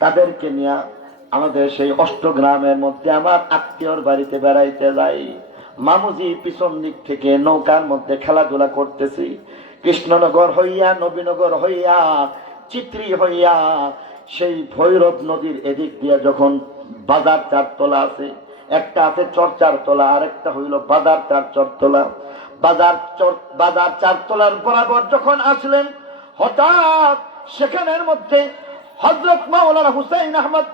তাদেরকে নিয়ে আমাদের সেই অষ্টগ্রামের মধ্যে আমার আত্মীয়র বাড়িতে বেড়াইতে যাই। মামুজি পিছন দিক থেকে নৌকার মধ্যে খেলাধুলা করতেছি। কৃষ্ণনগর হইয়া, নবীনগর হইয়া, চিত্রি হইয়া, সেই ভৈরব নদীর এদিক দিয়ে যখন বাজার চারতলা আছে, একটা আছে চরচার তলা, আরেকটা হইল বাজার চার চরতলা বাজার চর, বাজার চারতলার বরাবর যখন আসলেন, হঠাৎ সেখানের মধ্যে হজরত মাওলানা হুসাইন আহমদ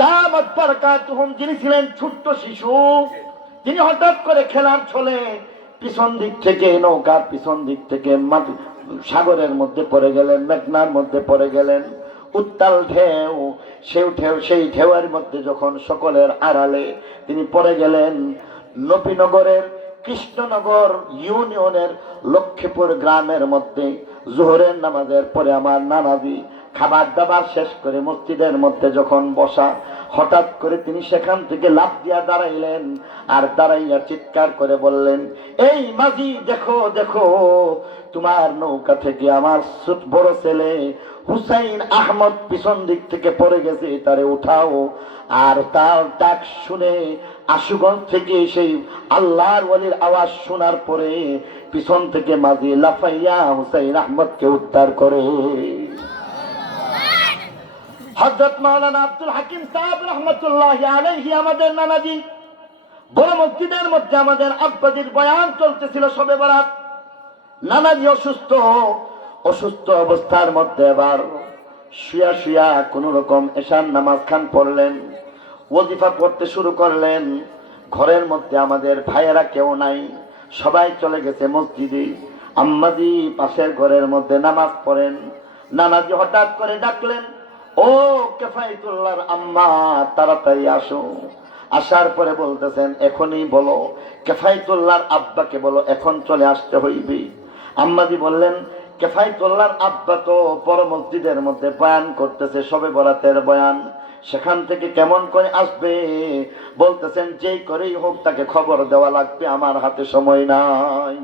দামাত বারাকাতুহুম, যিনি ছিলেন ছোট্ট শিশু, তিনি হঠাৎ করে খেলার ছলে পিছন দিক থেকে, নৌকার পিছন দিক থেকে সাগরের মধ্যে পড়ে গেলেন, মেঘনার মধ্যে পড়ে গেলেন। উত্তাল ঢেউ সেই ঢেউ, সেই ঢেউয়ের মধ্যে যখন সকলের আড়ালে তিনি পড়ে গেলেন, নবীনগরের কৃষ্ণনগর ইউনিয়নের লক্ষ্মীপুর গ্রামের মধ্যে, জোহরের নামাজের পরে আমার নানাজি খাবার দাবার শেষ করে মসজিদের মধ্যে যখন বসা, হঠাৎ করে তিনি সেখান থেকে লাভ দিয়া দাঁড়াইলেন আর দাঁড়াইয়া চিৎকার করে বললেন, এই মাঝি, দেখো দেখো, তোমার নৌকা থেকে আমার বড় ছেলে হুসাইন আহমদ পিছন দিক থেকে পড়ে গেছে, তারে উঠাও। আর তার ডাক শুনে আশুগঞ্জ থেকে সেই আল্লাহর ওয়ালির আওয়াজ শোনার পরে পিছন থেকে মাঝি লাফাইয়া হুসাইন আহমদকে উদ্ধার করে। হজরত মাওলানা আব্দুল হাকিম সাহেব রহমতুল্লাহ আলাইহি আমাদের নানাজি, বড় মসজিদের মধ্যে আমাদের আব্বাজির বয়ান চলতেছিল সবে বরাত। নানাজি অসুস্থ অসুস্থ অবস্থার মধ্যে এবার শুয়া শুয়া কোন রকম এশান নামাজ খান পড়লেন ওজিফা পড়তে শুরু করলেন। ঘরের মধ্যে আমাদের ভাইয়েরা কেউ নাই, সবাই চলে গেছে মসজিদে। আম্মাজি পাশের ঘরের মধ্যে নামাজ পড়েন। নানাজি হঠাৎ করে ডাকলেন ও কেফাইতুল্লাহর আম্মা, তাড়াতাড়ি আসো। আসার পরে বলতেছেন, এখনই বলো, কেফাইতুল্লাহর আব্বাকে বলো, এখন চলে আসতে হইবে। আম্মাজি বললেন, কেফাইতুল্লাহর আব্বা তো পর মসজিদের মধ্যে বয়ান করতেছে সবে বরাতের বয়ান। সেখান থেকে কেমন করে আসবে? বলতেছেন, যেই করেই হোক, তাকে খবর দেওয়া লাগবে, আমার হাতে সময় নাই।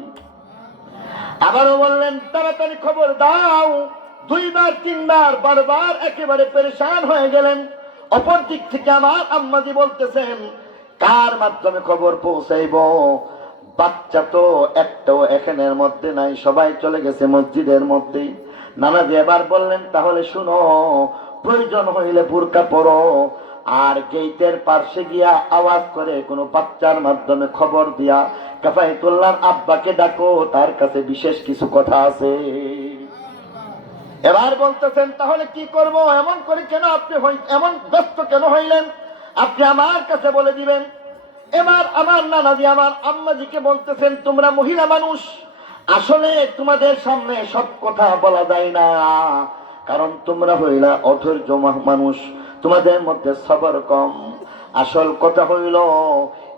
আবারও বললেন, তাড়াতাড়ি খবর দাও দুইবার, তিনবার, বারবার একেবারে পরেশান হয়ে গেলেন। অপর দিক থেকে আমার আম্মাজি বলতেছেন, কার মাধ্যমে খবর পৌঁছাইব? বাচ্চা তো একটাও এখানের মধ্যে নাই, সবাই চলে গেছে মসজিদের মধ্যে। নানাজি এবার বললেন, তাহলে শুনো, প্রয়োজন হইলে বুরকা পড়ো, আর গেইটের পার্শ্বে গিয়া আওয়াজ করে কোনো বাচ্চার মাধ্যমে খবর দিয়া কাফাইতুল্লাহর আব্বাকে ডাকো, তার কাছে বিশেষ কিছু কথা আছে। এবার বলতেছেন, তাহলে কি করব? এমন করে কেন আপনি এমন ব্যস্ত কেন হইলেন? আপনি আমার কাছে বলে দিবেন, এবার আমার নানাজি, আমার আম্মাজিকে বলতেছেন, তোমরা মহিলা মানুষ, আসলে তোমাদের সামনে সব কথা বলা যায় না। কারণ তোমরা হইলা অধৈর্য মানুষ, তোমাদের মধ্যে সবর কম। আসল কথা হইল,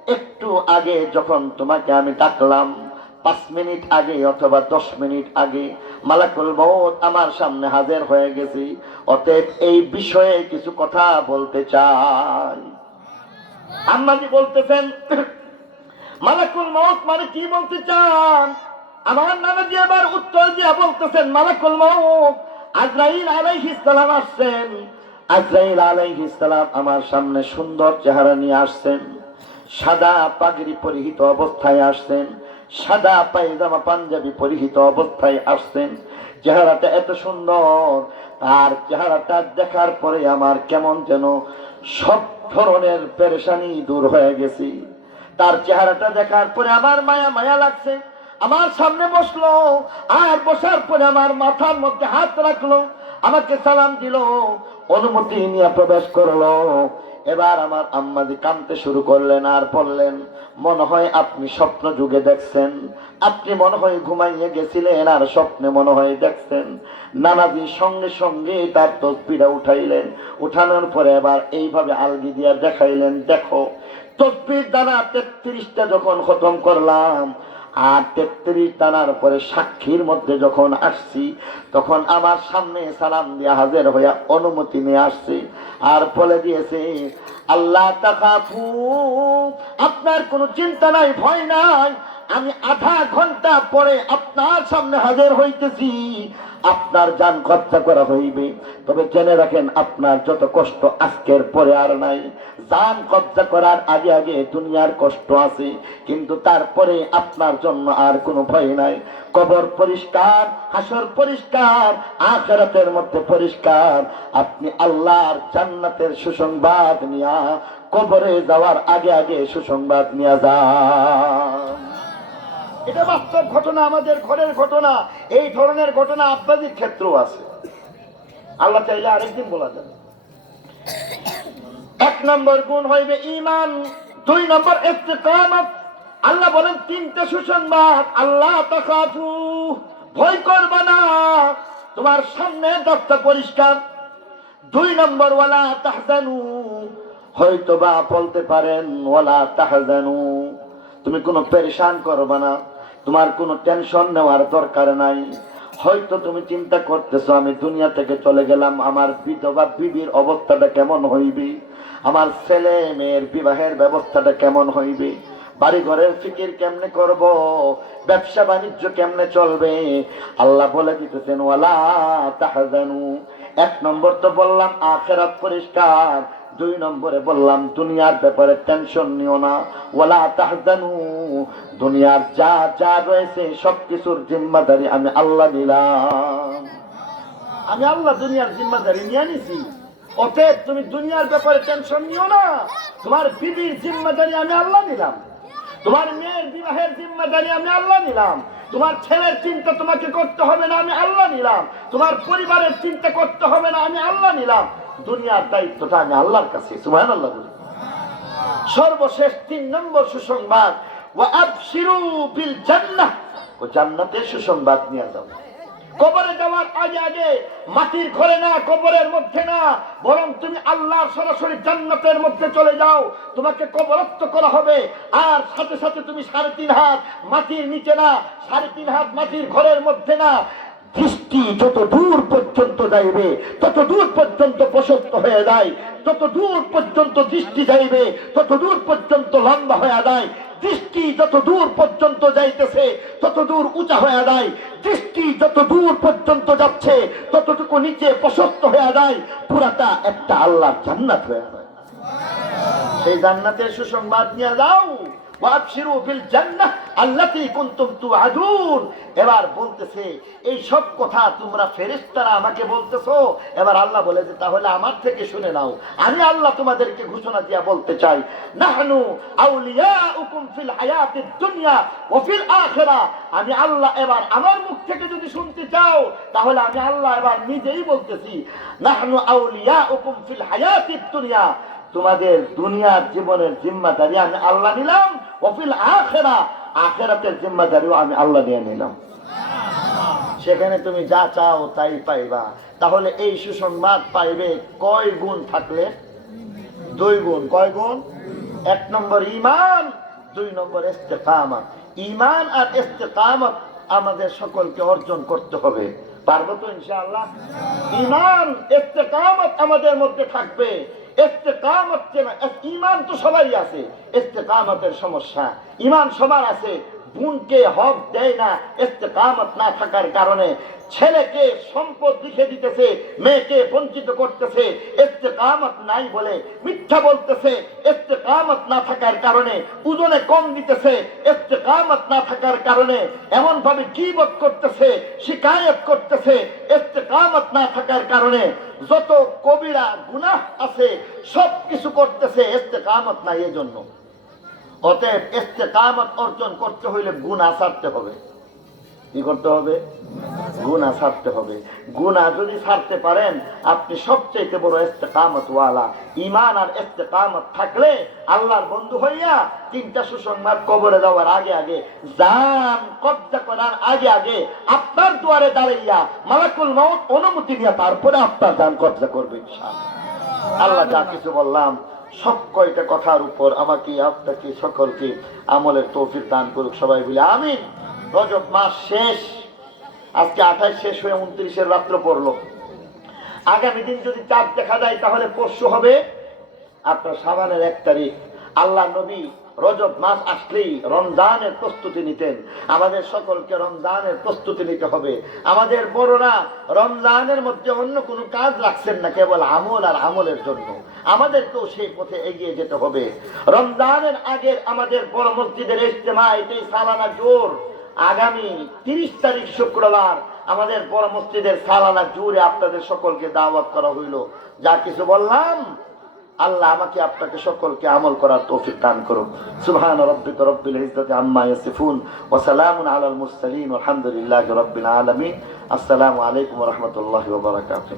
একটু আগে যখন তোমাকে আমি ডাকলাম পাঁচ মিনিট আগে অথবা দশ মিনিট আগে মালাকুল মৌত আমার সামনে হাজির হয়ে গেছি। অতএব এই বিষয়ে কিছু কথা বলতে চাই। আম্মাজি বলতেছেন, মালাকুল মৌত মানে কি বলতে চান? আমার নানাজি আবার উত্তর দিয়ে বলতেছেন, মালাকুল মৌত আজরাইল আলাইহিস সালাম আসছেন। আজরাইল আলাইহিস সালাম আমার সামনে সুন্দর চেহারা নিয়ে আসছেন। সাদা পাগড়ি পরিহিত অবস্থায় আসছেন। সাদা পায়জামা পাঞ্জাবি পরিহিত অবস্থায় আসছেন। চেহারাটা এত সুন্দর, তার চেহারাটা দেখার পরে আমার কেমন যেন সব ধরনের পেরেশানি দূর হয়ে গেছি। তার চেহারাটা দেখার পরে আমার মায়া মায়া লাগছে। আমার সামনে বসল, আর বসার পরে আমার মাথার মধ্যে হাত রাখল। আমাকে সালাম দিল, অনুমতি নিয়ে প্রবেশ করল। এবার আমার আম্মাজি কাঁদতে শুরু করলেন আর বললেন, মনে হয় আপনি স্বপ্ন যুগে দেখছেন। আপনি মনে হয় ঘুমাইয়ে গেছিলেন আর স্বপ্নে মনে হয় দেখছেন। নানাজি সঙ্গে সঙ্গে তার তসবিটা উঠাইলেন। উঠানোর পরে এবার এইভাবে আলগি দিয়া দেখাইলেন, দেখো, তসবির দানা তেত্রিশটা যখন খতম করলাম আর তেত্রিশ টানার পরে সাক্ষীর মধ্যে যখন আসছি, তখন আমার সামনে সালাম দিয়ে হাজির হইয়া অনুমতি নিয়ে আসছে। আর বলে দিয়েছে, আল্লাহ তাকাফু আপনার কোনো চিন্তা নাই, ভয় নাই। আমি আধা ঘণ্টা পরে আপনার সামনে হাজির হইতেছি। আপনার যান খরচা করা হইবে। তবে জেনে রাখেন, আপনার যত কষ্ট আজকের পরে আর নাই। যান কবজা করার আগে আগে দুনিয়ার কষ্ট আছে, কিন্তু তারপরে আপনার জন্য আর কোনো ভয় নাই। কবর পরিষ্কার, হাসর পরিষ্কার, আখেরাতের মধ্যে পরিষ্কার। আপনি আল্লাহর জান্নাতের সুসংবাদ নিয়া কবরে যাওয়ার আগে আগে সুসংবাদ নিয়ে যান। এটা বাস্তব ঘটনা, আমাদের ঘরের ঘটনা, এই ধরনের ঘটনা আপনাদের ক্ষেত্রেও আছে। আল্লাহ চাইলে আরেকদিন বলা যাবে। এক নম্বর গুণ হইবে ইমান দুই নম্বর আল্লাহ বলেন, তিনটে সুসংবাদ। আল্লাহ তাকাফু ভয় করবে না। তোমার সামনে দশটা পরিষ্কার। দুই নম্বর, ওয়ালা তাহজানু। হয়তো বা বলতে পারেন, ওয়ালা তাহজানু। তুমি কোনো পেরেশান করবে না। তোমার কোনো টেনশন নেওয়ার দরকার নাই। হয়তো তুমি চিন্তা করতেছো, আমি দুনিয়া থেকে চলে গেলাম, আমার বিধবা বিবির অবস্থাটা কেমন হইবে? আমার ছেলে মেয়ের বিবাহের ব্যবস্থাটা কেমন হইবে? বাড়ি ঘরের ফিকির কেমনে করব? ব্যবসা বাণিজ্য কেমনে চলবে? আল্লাহ বলে দিতেছেন, ওয়ালা তাহজানু। এক নম্বর তো বললাম, আখেরাত পরিষ্কার। দুই নম্বরে বললাম, দুনিয়ার ব্যাপারে টেনশন নিও না। ওয়ালা তাহজানু, দুনিয়ার যা যা রয়েছে সব কিছুর জিম্মাদারি আমি আল্লাহ নিলাম। আমি আল্লাহ দুনিয়ার জিম্মাদারি নিয়ে নিছি। অতএব তুমি দুনিয়ার ব্যাপারে টেনশন নিও না। তোমার বিবির জিম্মাদারি আমি আল্লাহ নিলাম। তোমার মেয়ের বিবাহের জিম্মাদারি আমি আল্লাহ নিলাম। তোমার ছেলের চিন্তা তোমাকে করতে হবে না, আমি আল্লাহ নিলাম। তোমার পরিবারের চিন্তা করতে হবে না, আমি আল্লাহ নিলাম। দুনিয়ার দায়িত্বটা আমি আল্লাহর কাছে সুবহান আল্লাহ বলি। সর্বশেষ তিন নম্বর সুসংবাদ ও আবশিরু বিল জান্নাহ। ও জান্নাতের সুসংবাদ নিয়ে যাও। কবরে যাওয়ার আগে আগে মাটির ঘরে না, কবরের মধ্যে না, বরং তুমি আল্লাহর সরাসরি জান্নাতের মধ্যে চলে যাও। তোমাকে কবরত্ব করা হবে। আর সাথে সাথে তুমি সাড়ে তিন হাত মাটির নিচে না, সাড়ে তিন হাত মাটির ঘরের মধ্যে না দৃষ্টি যত দূর পর্যন্ত যাইবে, তত দূর পর্যন্ত প্রশস্ত হয়ে যায়। তত দূর পর্যন্ত দৃষ্টি যাইবে, তত দূর পর্যন্ত লম্বা হয়ে যায়। দৃষ্টি যত দূর পর্যন্ত যাইতেছে, তত দূর উঁচা হয়ে যায়। দৃষ্টি যত দূর পর্যন্ত যাচ্ছে, ততটুকু নিচে প্রশস্ত হয়ে যায়। পুরাটা একটা আল্লাহর জান্নাত হয়ে যায়। সেই জান্নাতের সুসংবাদ নিয়ে যাও। এবার বলতেছে, এই সব কথা তোমরা আমাকে বলতেছো? এবার আল্লাহ বলে যে, তাহলে আমার থেকে শুনে নাও। আমি আল্লাহ তোমাদেরকে ঘোষণা দিয়া বলতে চাই ফিল আমি আল্লাহ এবার আমার মুখ থেকে যদি শুনতে চাও, তাহলে আমি আল্লাহ এবার নিজেই বলতেছি, নাহনু আউলিয়াউকুম ফিল হায়াতিদ দুনিয়া। তোমাদের দুনিয়ার জীবনের জিম্মাদারি আমি আল্লাহ নিলাম ওফিল আখেরা, আখেরাতের জিম্মাদারিও আমি আল্লাহ দিয়ে নিলাম। সেখানে তুমি যা চাও তাই পাইবা। তাহলে এই সুসংবাদ পাইবে কয় গুণ থাকলে? দুই গুণ। কয় গুণ? এক নম্বর ইমান দুই নম্বর ইস্তেকামত। ইমান আর ইস্তেকামত আমাদের সকলকে অর্জন করতে হবে। পারব তো ইনশাআল্লাহ? ইমান ইস্তেকামত আমাদের মধ্যে থাকবে। ইস্তেকামত ইমান তো সবাই আছে। ইস্তেকামতের সমস্যা। ইমান সবার আছে। বোনকে হক দেয় না, ইস্তেকামত না থাকার কারণে। ছেলেকে সম্পদ লিখে দিতেছে, মেয়েকে বঞ্চিত করতেছে, ইস্তেকামত নাই বলে মিথ্যা বলতেছে, ইস্তেকামত না থাকার কারণে ওজনে কম দিতেছে, ইস্তেকামত না থাকার কারণে এমন ভাবে গীবত করতেছে, শিকায়ত করতেছে, ইস্তেকামত না থাকার কারণে যত কবিরা গুনাহ আছে সব কিছু করতেছে, ইস্তেকামত নাই এজন্য। অতএব ইস্তেকামত অর্জন করতে হইলে গুনাহ ছাড়তে হবে। কি করতে হবে? গুনাহ ছাড়তে হবে। গুনাহ যদি ছাড়তে পারেন, আপনি সবচেয়ে বড় ইস্তেকামত ওয়ালা। ইমান আর ইস্তেকামত থাকলে আল্লাহর বন্ধু হইয়া তিনটা সুসংবাদ কবরে যাওয়ার আগে আগে, জান, কবজা করার আগে আগে আপনার দুয়ারে দাঁড়াইয়া মালাকুল মাউত অনুমতি দিয়া তারপরে আপনার জান কবজা করবে আল্লাহ যা কিছু বললাম সব কয়টা কথার উপর আমাকে, আপনাকে, সকলকে আমলের তৌফিক দান করুক, সবাই বলে আমি রজব মাস শেষ। আজকে আঠাশ শেষ হয়ে উনত্রিশের রাত্র পড়ল। আগামী দিন যদি চাঁদ দেখা যায়, তাহলে পরশু হবে। আপনার সাবানের এক তারিখ। আল্লাহ নবী রজব মাস আসলেই রমজানের প্রস্তুতি নিতেন। আমাদের সকলকে রমজানের প্রস্তুতি নিতে হবে। আমাদের বড়রা রমজানের মধ্যে অন্য কোনো কাজ রাখছেন না, কেবল আমল আর আমলের জন্য। আমাদেরকেও সেই পথে এগিয়ে যেতে হবে। রমজানের আগের আমাদের বড় মসজিদের ইজতেমা, এটাই সালানা জোর। আগামী তিরিশ তারিখ শুক্রবার আমাদের বড় মসজিদের সালানা জোরে আপনাদের সকলকে দাওয়াত করা হইল। যা কিছু বললাম আল্লাহ আমাকে আপনাকে সকলকে আমল করার তৌফিক দান করুন সুবহান রব্বিক রব্বিল ইজ্জাতি আম্মা ইয়াসিফুন ওয়া সালামুন আলাল মুরসালিন আলহামদুলিল্লাহি রাব্বিল আলামিন। আসসালামু আলাইকুম ওয়া রাহমাতুল্লাহি ওয়া বারাকাতুহু।